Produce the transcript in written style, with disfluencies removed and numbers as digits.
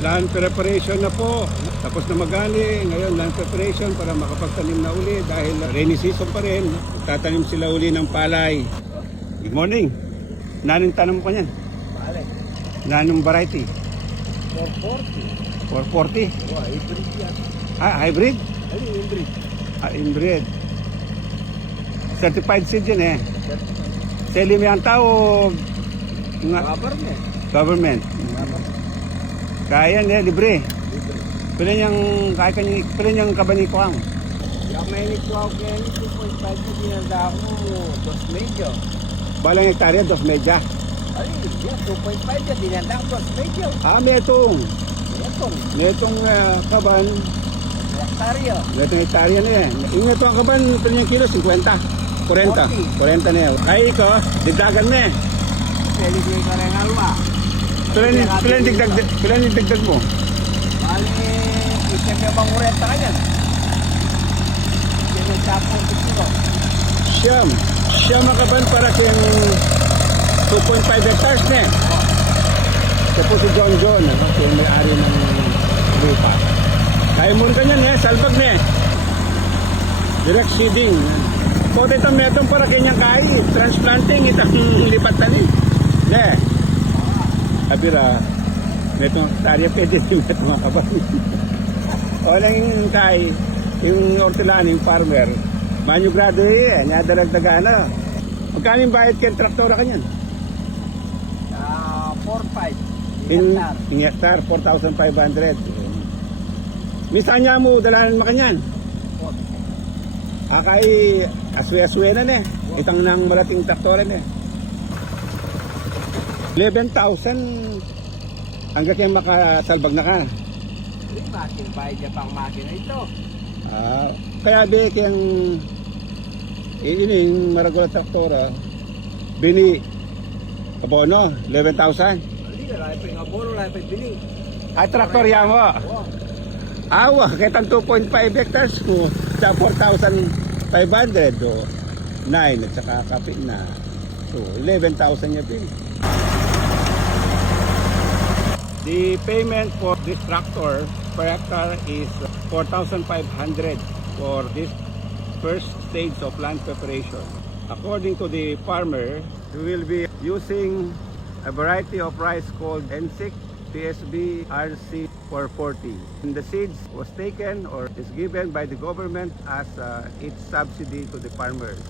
Land preparation na po. Tapos na magani. Ngayon land preparation para makapagtanim na uli dahil rainy season pa rin. Tatanim sila uli ng palay. Good morning. Nanong tanong ko niyan? Palay. Nanong variety? 440. 440? Oh, hybrid yan. Hybrid? Ano yung hybrid? Inbred. Certified seed yun eh. Selim yung tao Government. government. Kaya yan eh, libre. Libre. Pila niyang kabaniko ang. Yung may nikuha ko yan, 2.5 na dinanda ko, 2 medyo. Balang hektarya, 2 medya. Ay, yan, 2.5 yan, dinanda ko 2 medyo. Metong. Itong, Metong kaban. hektaryo. Metong hektarya na yan. Yung metong kaban, pila niyang kilo, 50. 40. 40 na yan. Ay ko, digdagan na eh. Pwede ko yung karang alwa. Pila yung digdag mo? Bali, isip yung bang 40 ka yan. Yan ang sapo, siguro. Siyam ang kaban para siyang 2.5 hectares na eh. Siya po si John, siya yung may-ari ng lupa. Kaya mo rin kanyan eh, salbag na eh. Direct seeding. Kote itong metong para kanyang kain, transplanting, itang lipat tali. Ne. Abira, metong hektarya pwede yung metong mga kaban. O lang yung kain, yung ortilano, yung farmer, manyugrado eh, niya dalagdagana. Magkano yung bayad kayong traktora kanyan? 4.5. In Hektar. hektar, 4,500. Minsan niya mo, dalanan makanyan. Akay, aswe-aswe na ne. Itang nang malating traktora ne. 11,000 hanggang kayo makasalbag na ka. Ay, makin bayad niya pang makina ito. Kaya di kayang yung maragula traktora, bini, abono, 11,000. Hindi na, lahat pa yung abono, lahat pa yung bini. Traktor yan mo. Oh. Awa, kitang 2.5 hectares ko sa 4,500 o 9 at saka kapit na. So, 11,000 niya pin. The payment for this tractor per hectare is 4,500 for this first stage of land preparation. According to the farmer, we will be using a variety of rice called N6 PSB RC 440. And the seeds was taken or is given by the government as its subsidy to the farmers.